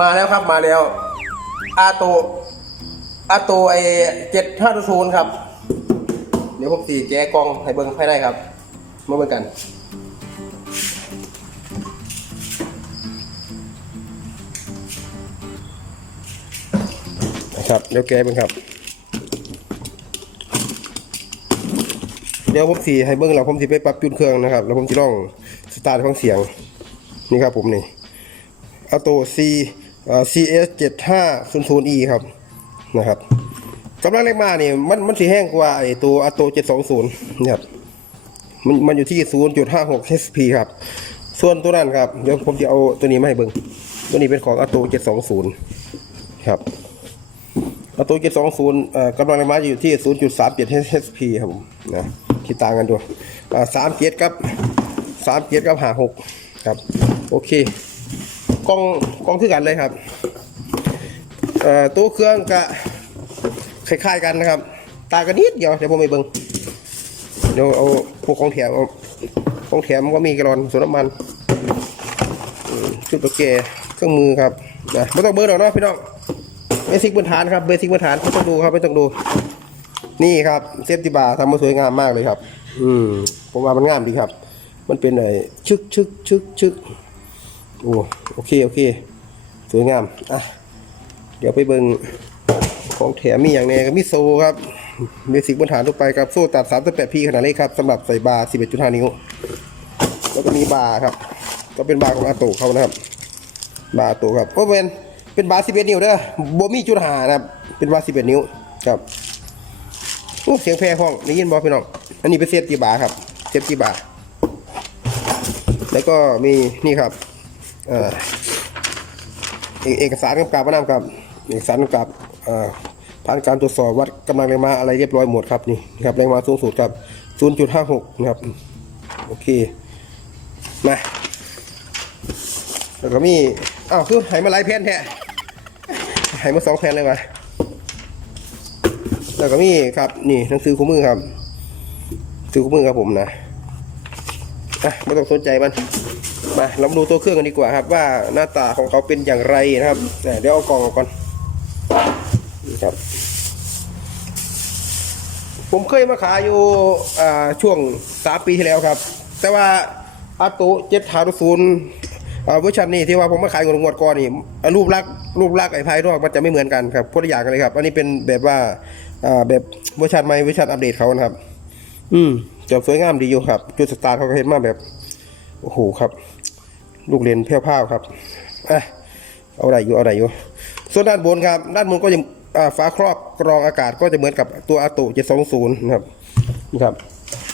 มาแล้วครับมาแล้ว อาโต อาโตไอเจ็ดห้าศูนย์ครับ เดี๋ยวผมสีแจกองให้เบิ้งภายในครับ มาเบิ้งกันนะครับเดี๋ยวแกเป็นครับ เดี๋ยวผมสีให้เบิ้งแล้วผมสีไปปรับจุดเครื่องนะครับ แล้วผมจะลองสตาร์ทของเสียง นี่ครับผมนี่อัโต C CS 7500E ครับนะครับกำลังเล็กมานี่มันมันสีแห้งกว่าไอตัวอัตโต 720นะครับมันมันอยู่ที่ 0.56 HP ครับ ส่วนตัวนั้นครับ เดี๋ยวผมจะเอาตัวนี้มาให้เบิ้งตัวนี้เป็นของอัตโต 720 ครับประตู720เอ่อกำลังแรงม้าอยู่ที่ 0.37 HP ครับผมนะคิดต่างกันดูอ่า3เกียร์กับ3เกียร์กับ56ครับ โอเค กล้องกล้องคือกันเลยครับเอ่อตัวเครื่องก็คล้ายๆกันนะครับ ตากันนิดเดียวเดี๋ยวผมไปเบิ่งเดี๋ยวเอาพวกของแถมเอาของแถมก็มีกระลอนส่วนน้ำมันชุดตัวแกเครื่องมือครับนะไม่ต้องเบอร์หรอกเนาะพี่น้องเบสิกพื้นฐานครับเบสิกพื้นฐานไม่ต้องดูครับไม่ต้องดู นี่ครับเซฟตี้บาร์ทำมาสวยงามมากเลยครับ อืมผมว่ามันงามดีครับ มันเป็นอะไอ้ชึกชึกชึกชึก โอ้โอเค โอเค สวยงาม อะ เดี๋ยวไปเบิ่งของแถมมีอย่างแน่ก็มีโซครับเบสิกพื้นฐานทั่วไปครับ โซ่ตัด38พีขนาดเล็กครับสำหรับใส่บาร์ 11.5 นิ้ว แล้วก็มีบาร์ครับ ก็เป็นบาร์ของอาโตเขานะครับ บาร์โตครับก็เป็นเป็นบาร์ 11 นิ้วเด้อบ่มีจุดหานะครับ เป็นบาร์ 11 นิ้วครับโอ้เสียงแพร่ห้องได้ยินบ่พี่น้อง อันนี้เป็นเซฟตีบาร์ครับเซฟตีบาร์แล้วก็มีนี่ครับ เอกเอกสารกำกับมานํครับ เอกสารกำกับผ่านการตรวจสอบวัดกำลังแรงม้าอะไรเรียบร้อยหมดครับนี่นะครับแรงม้าสูงสุดครับ 0.56 นะครับ โอเค มาแล้วก็มีอ้าวคือหายมาหลายแผ่นแท้หายมาสองแผ่นเลยมาแล้วก็มีครับนี่หนังสือคู่มือครับหนังสือคู่มือครับผมนะอะไม่ต้องสนใจมัน มาเรามาดูตัวเครื่องกันดีกว่าครับ ว่าหน้าตาของเขาเป็นอย่างไรนะครับเดี๋ยวเอากล่องออกก่อนนะครับ ผมเคยมาขายอยู่ช่วงสามปีที่แล้วครับ แต่ว่าอาตุเจ็ดถารุศูนย์เวอร์ชันนี้ที่ว่าผมมาขายงวดงวดก่อนนี่รูปลักษณ์รูปลักษณ์ไอ้ภายนอกมันจะไม่เหมือนกันครับคนละอย่างกันเลยครับ อันนี้เป็นแบบว่าแบบเวอร์ชันใหม่เวอร์ชันอัปเดตเขานะครับ อืมจบสวยงามดีอยู่ครับ จุดสตาร์ทเขาเห็นมาแบบ โอ้โหครับ ลูกเรียนเพี้ยวๆครับอะเอาอะไรอยู่เอาอะไรอยู่ ส่วนด้านบนครับ ด้านบนก็ยังฝาครอบกรองอากาศก็จะเหมือนกับตัวอาตุ720นะครับนี่ครับ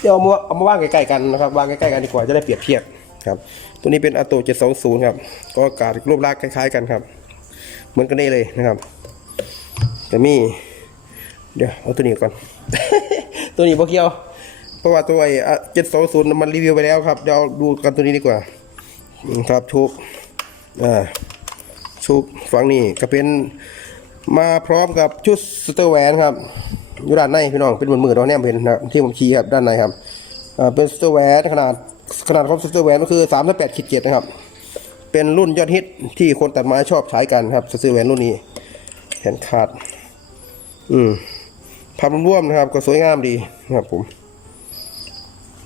เดี๋ยวเอามาเอามาวางใกล้ๆกันนะครับวางใกล้ๆกันดีกว่าจะได้เปรียบเทียบครับตัวนี้เป็นอาตุ720ครับก็อากาศรูปลักษณ์คล้ายๆกันครับ เหมือนกันได้เลยนะครับแต่มี เดี๋ยวเอาตัวนี้ก่อน ตัวนี้บ่เกี่ยว เพราะว่าตัวไอ้เจ็ดสองศูนย์มันรีวิวไปแล้วครับ เดี๋ยวดูกันตัวนี้ดีกว่า ครับชุกอ่าชุกฝั่งนี้ก็เป็นมาพร้อมกับชุดสเตอร์แวนครับอยู่ด้านในพี่น้องเป็นเหมือนมือเราแนมเห็นนะครับที่ผมชี้ครับด้านในครับอ่าเป็นสเตอร์แวนขนาดขนาดของสเตอร์แวนก็คือสามแปดขีดเจ็ดนะครับ เป็นรุ่นยอดฮิตที่คนตัดไม้ชอบใช้กันครับสเตอร์แวนรุ่นนี้แขนขาด อืมภาพรวมนะครับ ก็สวยงามดีนะครับผม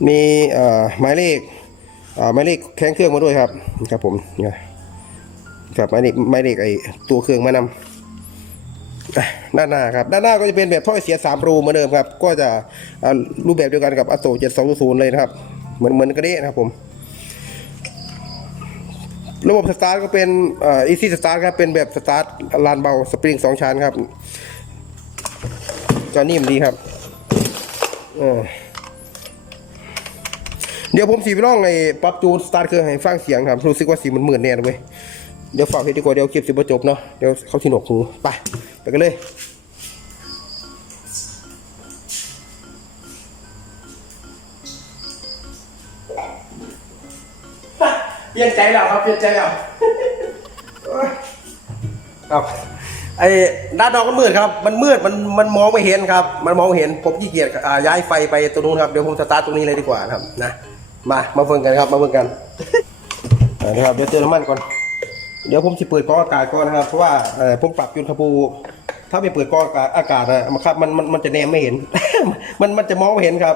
มีอ่อหมายเลข หมายเลขแข้งเครื่องมาด้วยครับครับผมเนี่ยครับหมายเลขหมายเลขไอตัวเครื่องมานำด้านหน้าครับด้านหน้าก็จะเป็นแบบท่อเสียสามรูเหมือนเดิมครับ ก็จะรูปแบบเดียวกันกับอโตเจ็ดสองศูนย์เลยนะครับ เหมือนเหมือนกันเด้นะครับผมระบบสตาร์ทก็เป็นอ่อ easy start ครับ เป็นแบบสตาร์ทลานเบาสปริงสองชั้นครับจอนิ่มดีครับ เออ เดี๋ยวผมสีไปลองไอ้ปรับจูนสตาร์ทเครื่องให้ฟังเสียงครับรู้สึกว่าสีมันเหมือนแน่เลยเว้ยเดี๋ยวฝากเฮ็ดดีกว่าเดี๋ยวคลิปสิบ่จบเนาะเดี๋ยวเขาสิหนวกหูไปไปกันเลยเปลี่ยนใจแล้วครับเปลี่ยนใจแล้วครับไอ้ด้านนอกมันมืดครับ มันมืดมันมันมองไม่เห็นครับ มันมองไม่เห็นผมขี้เกียจอ่าย้ายไฟไปตรงนู้นครับเดี๋ยวผมสตาร์ทตรงนี้เลยดีกว่านะครับนะ มามาเฟิงกันครับมาเฟิงกันอ่านะครับเดี๋ยวเติมน้ำมันก่อน เดี๋ยวผมจะเปิดกรองอากาศก่อนนะครับ เพราะว่าผมปรับยุนทภูถ้าไปเปิดกรองอากาศนะมันครับมันมันมันจะแนมไม่เห็น มันมันจะมองไม่เห็นครับ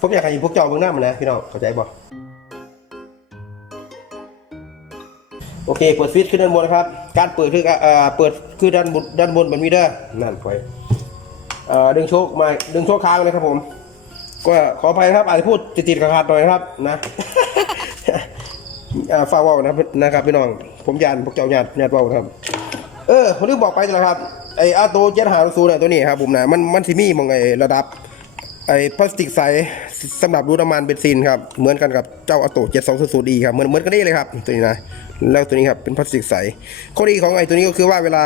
ผมอยากให้พวกเจ้าเบื้องหน้ามันนะพี่น้องเข้าใจบ่โอเคเปิดสวิตช์ขึ้นด้านบนครับ การเปิดคือเอ่อเปิดคือด้านบนด้านบนแบบนี้เด้อนั่นไปเอ่อดึงโชคมาดึงโชคค้างเลยครับผม ก็ขออภัยครับอาจจะพูดติดๆขาดๆหน่อยนะครับนะฟาฝาว่านะนะครับพี่น้องผมยานพวกเจ้ายานยานเว่านครับ เออผมลืมบอกไปแล้วครับไออาโตเจ็ดหาซูเนี่ยตัวนี้ครับผมนะมันมันที่มีมองไอระดับไอพลาสติกใส สำหรับรูดน้ำมันเบนซินครับเหมือนกันกับเจ้าอโตเจ็ดสองศูนย์ดีครับเหมือนเหมือนกันนี่เลยครับตัวนี้นะแล้วตัวนี้ครับเป็นพลาสติกใสข้อดีของไอ้ตัวนี้ก็คือว่าเวลา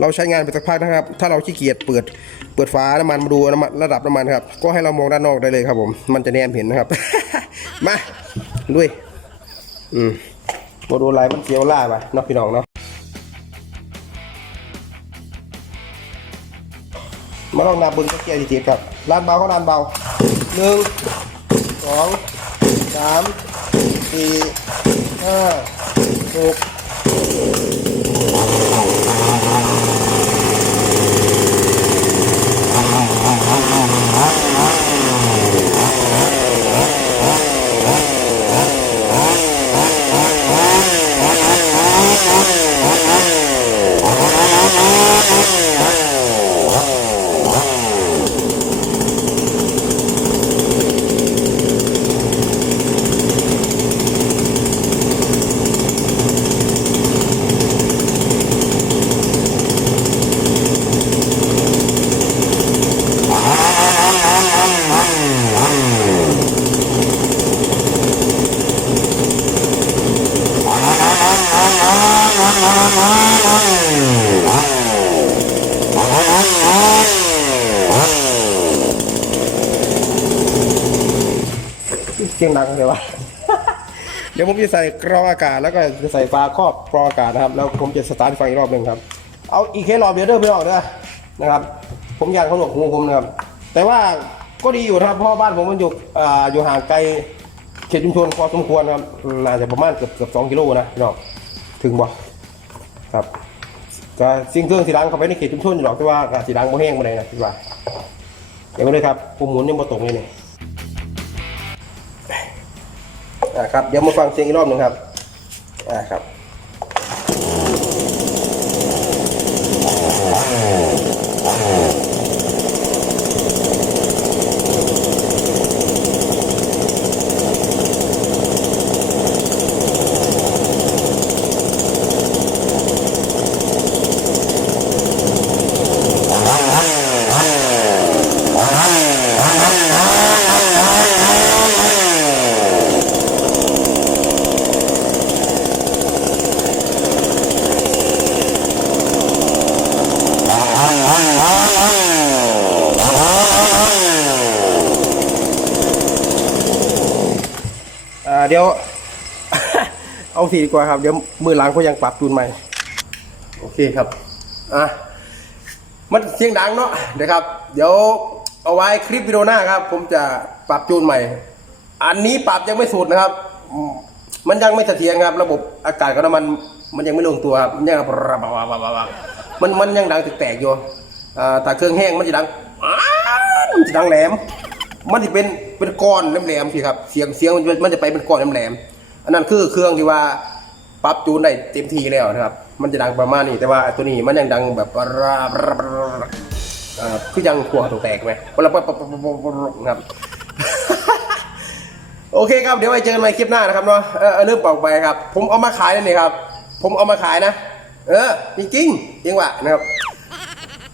เราใช้งานไปสักพักนะครับ ถ้าเราขี้เกียจเปิดเปิดฝาน้ำมันมาดูน้ำมันระดับน้ำมันครับก็ให้เรามองด้านนอกได้เลยครับผมมันจะแนมเห็นนะครับ มาลุยอืมบดูลายมันเสียวล่าไปเนาะพี่น้องเนาะมาลองนับเบึงตะเกียร์จีๆครับลานเบาเขาลานเบา หนึ่งสองสามสี่ห้าหก สียงดังเลยวะ เดี๋ยวผมจะใส่กรองอากาศแล้วก็จะใส่ฝาครอบกรองอากาศนะครับ แล้วผมจะสตาร์ทไฟอีกรอบหนึ่งครับ เอาอีกแค่รอบเดียวเด้อไม่ออกเด้อนะครับ ผมอยากเขาหนวกหูผมนะครับ แต่ว่าก็ดีอยู่นะครับเพราะบ้านผมมันอยู่อ่าอยู่ห่างไกลเขตชุมชนพอสมควรครับน่าจะประมาณเกือบเกือบสองกิโลนะพี่น้องถึงบ่ครับก็สิ่งเครื่องสีดังเข้าไปในเขตชุมชนอยู่หรอกแต่ว่าก็สีดังบ่แห้งบ่ได้นะคิดว่าอย่างนี้เลยครับผมหมุนยังบ่ตรงเลยเนี่ย อ่าครับเดี๋ยวมาฟังเสียงอีกรอบหนึ่งครับอ่าครับ เดี๋ยว เอาสีดีกว่าครับ เดี๋ยวมือหลังเขายังปรับจูนใหม่ โอเคครับ อะ มันเสียงดังเนาะนะครับ เดี๋ยวเอาไว้คลิปวิดีโอหน้าครับ ผมจะปรับจูนใหม่ อันนี้ปรับยังไม่สุดนะครับ มันยังไม่เสถียรครับ ระบบอากาศกับน้ำมัน มันยังไม่ลงตัวครับมันยังมันมันยังดังแตกๆอยู่อ่าแต่เครื่องแห้งมันจะดังมันจะดังแหลม มันจะเป็นเป็นก้อนแหลมๆสิครับเสียงเสียงมันจะมันจะไปเป็นก้อนแหลมๆอันนั้นคือเครื่องที่ว่าปรับจูนได้เต็มที่แล้วนะครับ มันจะดังประมาณนี้แต่ว่าตัวนี้มันยังดังแบบราบราบคือยังขัวตกแตกไหมครับโอเคครับเดี๋ยวไว้เจอกันใหม่คลิปหน้านะครับเนาะเออเออเริ่มเป่าไปครับ ผมเอามาขายนั่ครับ ผมเอามาขายนะ เออจริงจริงจริงว่ะนะครับ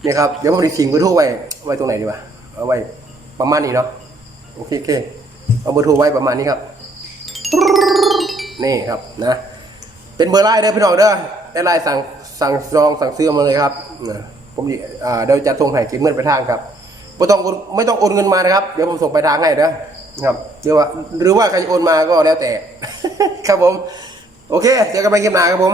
นี่ครับเดี๋ยวผมจะทิ้งเบอร์โทรไว้ไว้ตรงไหนดีวะเอาไว้ ประมาณนี้เนาะโอเคโอเคเอาเบอร์โทรไว้ประมาณนี้ครับ นี่ครับนะ เป็นเบอร์ไลน์เด้อพี่น้องเด้อได้ไลน์สั่งสั่งซองสั่งซื้อมาเลยครับนะผมอ่าเดี๋ยวจะส่งให้กินเมื่อไปทางครับไม่ต้องโอนไม่ต้องโอนเงินมานะครับ เดี๋ยวผมส่งไปทางให้เด้อครับเดี๋ยวว่าหรือว่าใครโอนมาก็แล้วแต่ ครับผม โอเค เจอกันใหม่คลิปหน้าครับผม